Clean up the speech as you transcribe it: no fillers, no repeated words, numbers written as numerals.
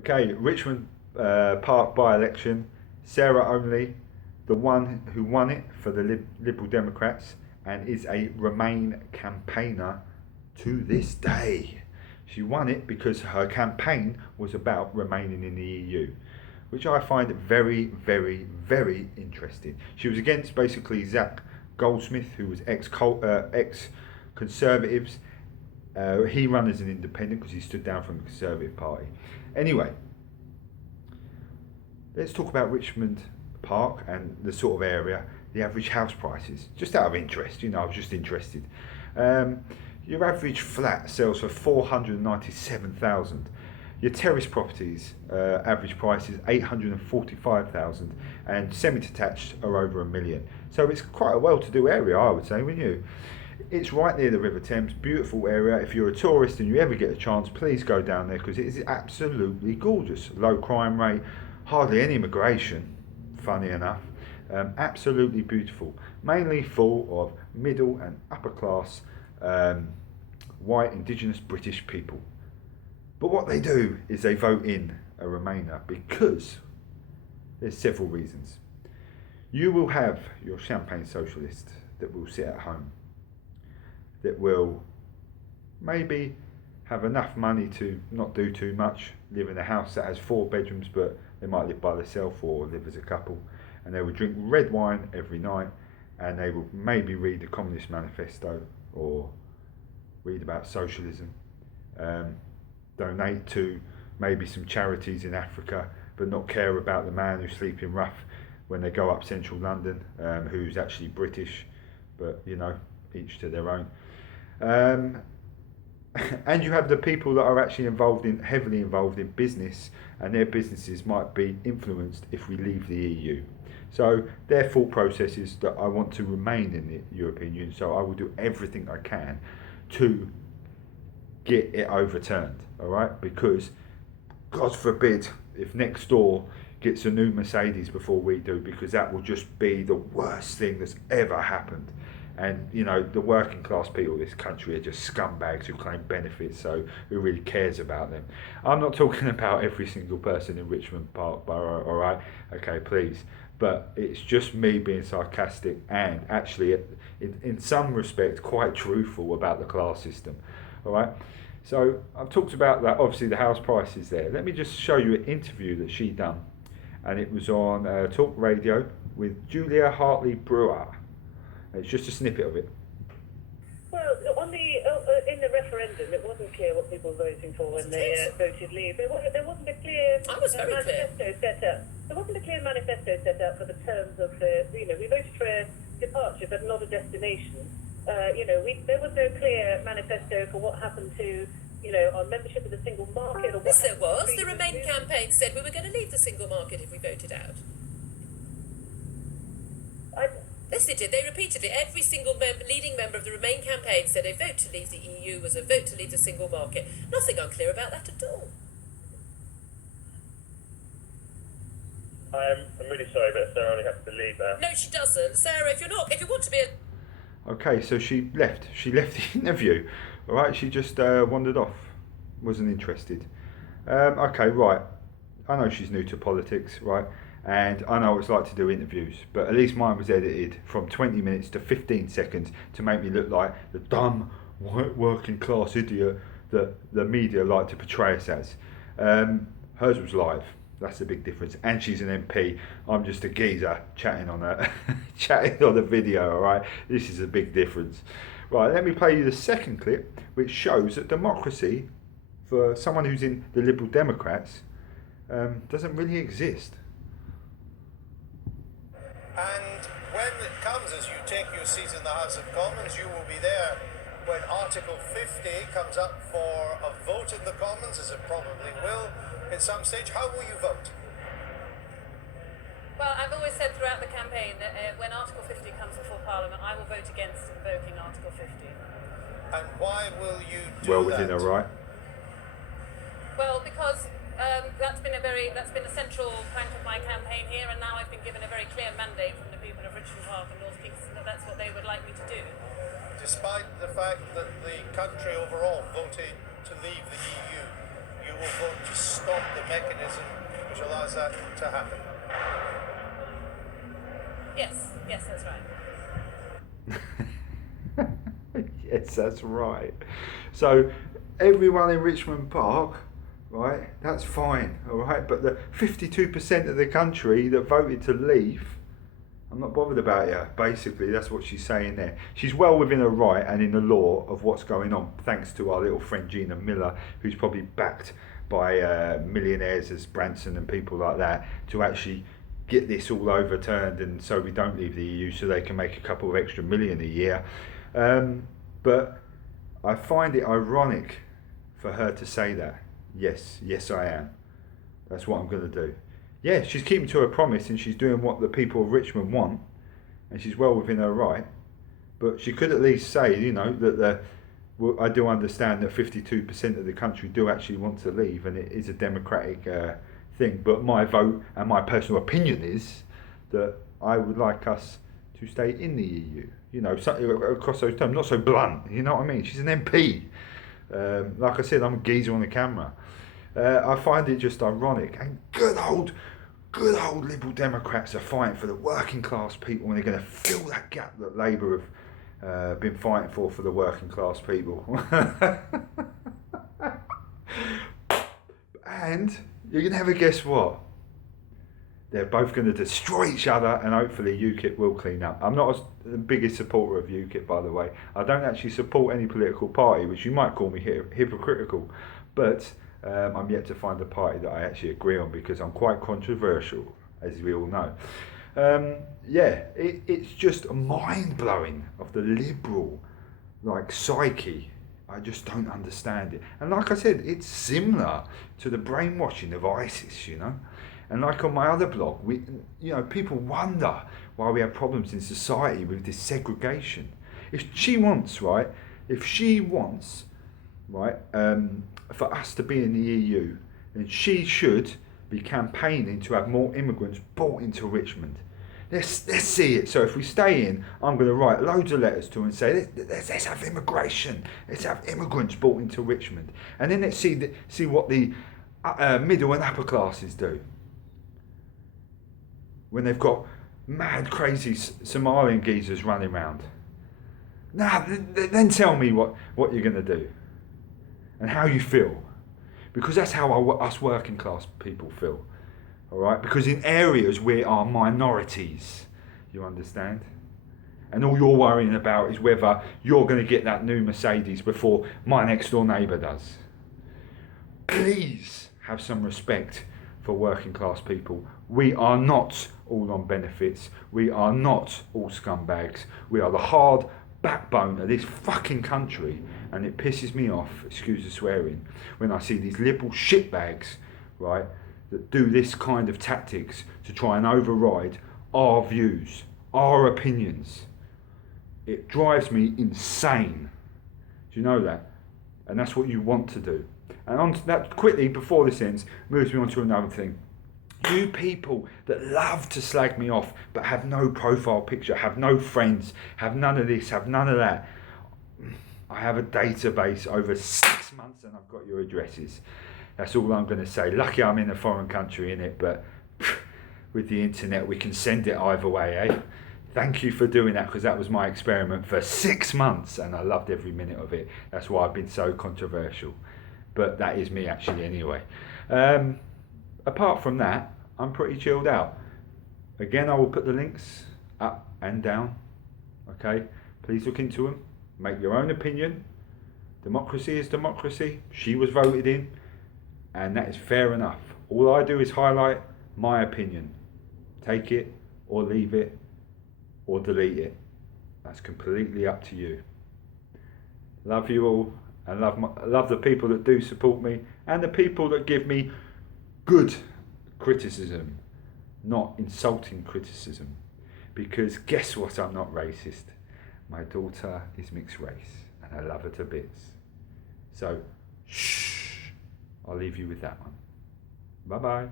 Okay, Richmond Park by-election. Sarah Olney, the one who won it for the Liberal Democrats and is a Remain campaigner to this day. She won it because her campaign was about remaining in the EU, which I find very, very, very interesting. She was against basically Zach Goldsmith, who was ex-Conservatives. He ran as an independent because he stood down from the Conservative Party. Anyway, let's talk about Richmond Park and the sort of area, the average house prices. Just out of interest, I was just interested. Your average flat sells for 497,000. Your terrace properties average price is 845,000, and semi-detached are over £1 million. So it's quite a well-to-do area, I would say, wouldn't you? It's right near the River Thames, beautiful area. If you're a tourist and you ever get a chance, please go down there because it is absolutely gorgeous. Low crime rate, hardly any immigration, funny enough. Absolutely beautiful. Mainly full of middle and upper class white indigenous British people. But what they do is they vote in a Remainer because there's several reasons. You will have your champagne socialist that will sit at home, that will maybe have enough money to not do too much, live in a house that has 4 bedrooms, but they might live by themselves or live as a couple, and they will drink red wine every night, and they will maybe read the Communist Manifesto or read about socialism, donate to maybe some charities in Africa, but not care about the man who's sleeping rough when they go up central London, who's actually British, but each to their own. And you have the people that are actually heavily involved in business, and their businesses might be influenced if we leave the EU. So their thought process is that I want to remain in the European Union, so I will do everything I can to get it overturned, all right? Because God forbid if next door gets a new Mercedes before we do, because that will just be the worst thing that's ever happened. And the working class people of this country are just scumbags who claim benefits, so who really cares about them? I'm not talking about every single person in Richmond Park Borough, all right? Okay, please. But it's just me being sarcastic and actually, in some respect, quite truthful about the class system, all right? So I've talked about that, obviously the house prices there. Let me just show you an interview that she done, and it was on Talk Radio with Julia Hartley Brewer. It's just a snippet of it. Well, in the referendum, it wasn't clear what people were voting for when they voted leave. There wasn't a clear manifesto set up. There wasn't a clear manifesto set up for the terms of the. We voted for a departure, but not a destination. There was no clear manifesto for what happened to our membership of the single market. Or yes, there was. The Remain campaign said we were going to leave the single market if we voted out. Yes, they did. They repeated it. Every single leading member of the Remain campaign said a vote to leave the EU was a vote to leave the single market. Nothing unclear about that at all. I'm really sorry, but Sarah only has to leave now. No, she doesn't. Sarah, if you want to be a... Okay, so she left the interview, all right? She just wandered off, wasn't interested. Okay, right. I know she's new to politics, right? And I know what it's like to do interviews, but at least mine was edited from 20 minutes to 15 seconds to make me look like the dumb working class idiot that the media like to portray us as. Hers was live. That's the big difference. And she's an MP. I'm just a geezer chatting on a video, all right? This is a big difference. Right, let me play you the second clip, which shows that democracy, for someone who's in the Liberal Democrats, doesn't really exist. And when it comes, as you take your seat in the House of Commons, you will be there when Article 50 comes up for a vote in the Commons, as it probably will at some stage. How will you vote? Well, I've always said throughout the campaign that when Article 50 comes before Parliament, I will vote against invoking Article 50. And why will you do well that? within her right. Well, because that's been a central plank of my campaign here, and now I've been given a very clear mandate from the people of Richmond Park and North Kingston that that's what they would like me to do. Despite the fact that the country overall voted to leave the EU, you will vote to stop the mechanism which allows that to happen. Yes, that's right. Yes, that's right. So everyone in Richmond Park, right, that's fine, all right, but the 52% of the country that voted to leave, I'm not bothered about you. Basically, that's what she's saying there. She's well within her right and in the law of what's going on, thanks to our little friend Gina Miller, who's probably backed by millionaires as Branson and people like that to actually get this all overturned, and so we don't leave the EU, so they can make a couple of extra million a year. But I find it ironic for her to say that. Yes, I am. That's what I'm going to do. Yeah, she's keeping to her promise and she's doing what the people of Richmond want, and she's well within her right. But she could at least say, you know, that I do understand that 52% of the country do actually want to leave, and it is a democratic thing. But my vote and my personal opinion is that I would like us to stay in the EU. You know, across those terms, not so blunt. You know what I mean? She's an MP. Like I said, I'm a geezer on the camera. I find it just ironic, and good old Liberal Democrats are fighting for the working class people, and they're going to fill that gap that Labour have been fighting for the working class people. And you can never guess what? They're both going to destroy each other, and hopefully UKIP will clean up. I'm not the biggest supporter of UKIP, by the way. I don't actually support any political party, which you might call me hypocritical, but I'm yet to find a party that I actually agree on, because I'm quite controversial, as we all know. It's just mind-blowing of the liberal psyche. I just don't understand it. And like I said, it's similar to the brainwashing of ISIS, you know. And like on my other blog, people wonder why we have problems in society with this segregation. If she wants, for us to be in the EU, then she should be campaigning to have more immigrants brought into Richmond. Let's see it. So if we stay in, I'm going to write loads of letters to her and say, let's have immigration. Let's have immigrants brought into Richmond. And then let's see what the middle and upper classes do. When they've got mad, crazy Somalian geezers running around. Now, then tell me what you're going to do and how you feel. Because that's how us working class people feel. All right? Because in areas we are minorities, you understand? And all you're worrying about is whether you're going to get that new Mercedes before my next door neighbour does. Please have some respect for working class people. We are not all on benefits. We are not all scumbags. We are the hard backbone of this fucking country, and it pisses me off, excuse the swearing, when I see these liberal shitbags, right, that do this kind of tactics to try and override our views, our opinions. It drives me insane. Do you know that? And that's what you want to do. And on to that, quickly, before this ends, moves me on to another thing. You people that love to slag me off but have no profile picture, have no friends, have none of this, have none of that. I have a database over 6 months and I've got your addresses. That's all I'm going to say. Lucky I'm in a foreign country, innit? But with the internet we can send it either way, eh? Thank you for doing that, because that was my experiment for 6 months and I loved every minute of it. That's why I've been so controversial. But that is me actually anyway. Apart from that, I'm pretty chilled out. Again, I will put the links up and down. Okay? Please look into them. Make your own opinion. Democracy is democracy. She was voted in, and that is fair enough. All I do is highlight my opinion. Take it or leave it or delete it. That's completely up to you. Love you all, and love the people that do support me and the people that give me good criticism, not insulting criticism. Because guess what? I'm not racist. My daughter is mixed race and I love her to bits. So, shh. I'll leave you with that one. Bye bye.